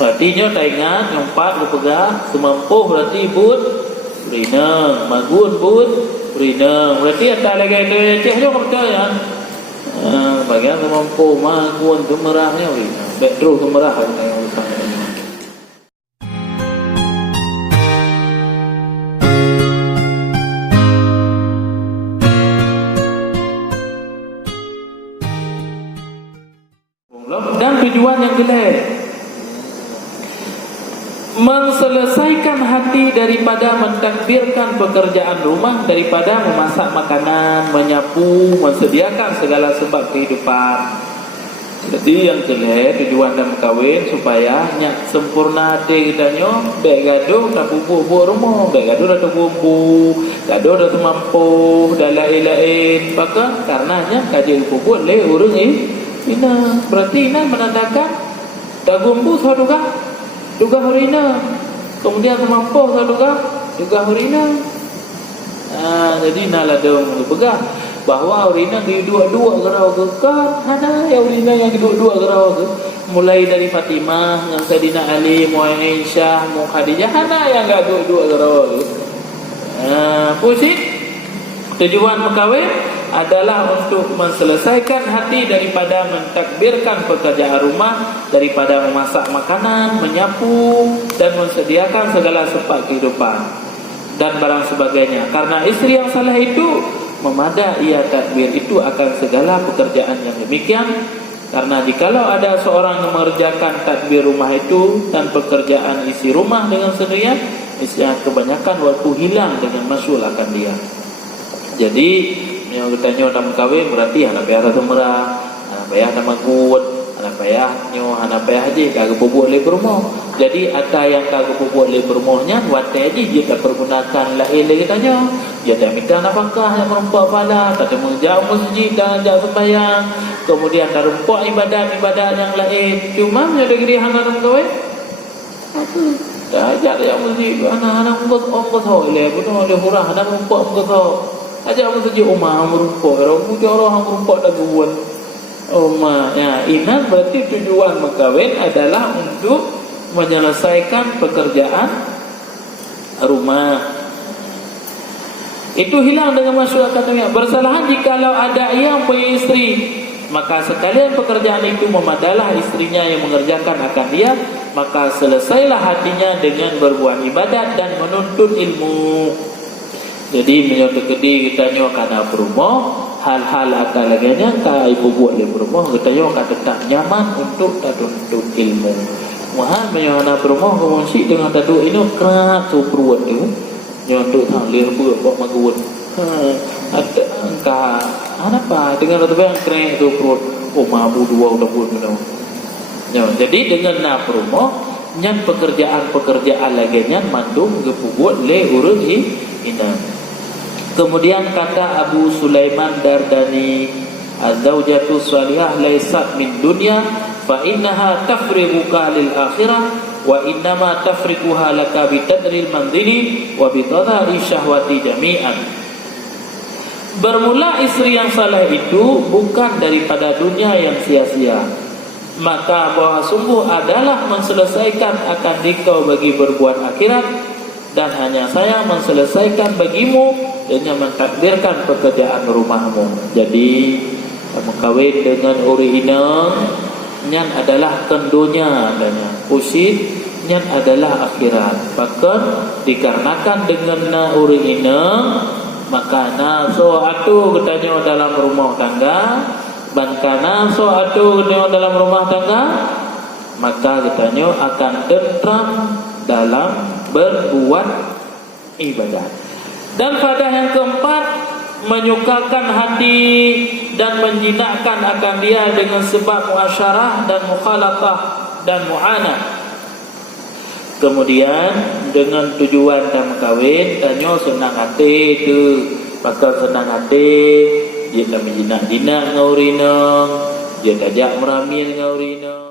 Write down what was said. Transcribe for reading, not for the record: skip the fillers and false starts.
Berarti nyo tak ingat yang 4 lu pegang semampuh berarti but rina, magun but rina. Berarti ada lagi ada ceh jo betul ya. Bagian semampuh magun tu merahnya rina. Betro tu merah yang utama. Dan tujuan yang jelek menselesaikan hati daripada mentadbirkan pekerjaan rumah, daripada memasak makanan, menyapu, mensediakan segala sebab kehidupan. Jadi yang jelek tujuan dan kahwin supaya nyak sempurna hati kitanya, baik gaduh tak bubuk rumah, baik gaduh dah bumbu, gaduh dah mampu, dah lain-lain. Maka karenanya kaji bubuk le urang ina. Berarti ina menandakan dah bumbu saduga juga horina, kemudian mampu saduga juga horina. Jadi nala dong pegang bahawa urina dua-dua gerau ke kan ada ya urina yang dua-dua gerau ke, mulai dari Fatimah dengan Saidina Ali, Muhammad Aisyah, Khadijah, ada yang enggak dua-dua gerau ke. Pusing tujuan perkahwin adalah untuk menselesaikan hati daripada mentakbirkan pekerjaan rumah, daripada memasak makanan, menyapu dan mensediakan segala sebab kehidupan dan barang sebagainya. Karena istri yang saleh itu memada ia takbir itu akan segala pekerjaan yang demikian. Karena jikalau ada seorang yang mengerjakan takbir rumah itu dan pekerjaan isi rumah dengan sendirian, niscaya kebanyakan waktu hilang dengan masyghul akan dia. Jadi yang kita dalam kahwin berarti anak payah satu merah, anak payah nama gut, anak payah anak payah haji kagak bubuk le berumah. Jadi ada yang kagak bubuk le berumahnya watai haji dia tak pergunakan lain lagi tanya. Dia tak minta nafkah yang merumpak pala, tak ada menjauh masjid dan jauh sembahyang. Kemudian tak rumpak ibadat-ibadat yang lain. Cuma ada gede hangga dalam kahwin. Dah ajak yang masjid anak-anak ongkos le betul le hurah anak rumpak ongkos. Ajak aku saja umah merumpak, orang merumpak dah guan. Ya, ini berarti tujuan berkahwin adalah untuk menyelesaikan pekerjaan rumah. Itu hilang dengan masyarakat dunia. Bersalahan jikalau ada yang punya istri, maka sekalian pekerjaan itu memadalah istrinya yang mengerjakan akan dia, maka selesailah hatinya dengan berbuat ibadat dan menuntut ilmu. Jadi menyatu kedi kita nyo kana berumah, hal-hal akan laganya ka ibu buat le berumah, kita nyo akan tetap nyaman untuk tuntut ilmu. Muhan menyana berumah kongsi dengan tadu ini kerat tu peruat tu. Nyo untuk hang lir buat magun. Ada angka apa dengan tu yang keren tu perut. Mabu dua udah buat benar. Jadi dengan na berumah nyan pekerjaan laganya mandu gepubuat le urang ina. Kemudian kata Abu Sulaiman Dardani, az-zaujatu salihah laysat min dunya fa innaha tafriquka lil akhirah wa innama tafriquha laka bitadril manzili wa bitadari syahwati jami'an. Bermula istri yang saleh itu bukan daripada dunia yang sia-sia, maka bahwa sungguh adalah menselesaikan akan dikau bagi berbuat akhirat, dan hanya saya menselesaikan bagimu dengan mentakdirkan pekerjaan rumahmu. Jadi mengkawin dengan uri ina nyan adalah kendonya adanya usid, nyan adalah akhirat. Bahkan dikarenakan dengan na uri ina, maka na so atu katanya dalam rumah tangga, bankana so atu dalam rumah tangga, maka katanya akan tentram dalam berbuat ibadat. Dan pada yang keempat, menyukakan hati dan menjinakkan akan dia dengan sebab muasyarah dan mukhalatah dan mu'anah. Kemudian dengan tujuan dan kahwin, tanya senang hati tu, bakal senang hati, dia tak menjinak-jinak dengan urina, dia tajak merami dengan urina.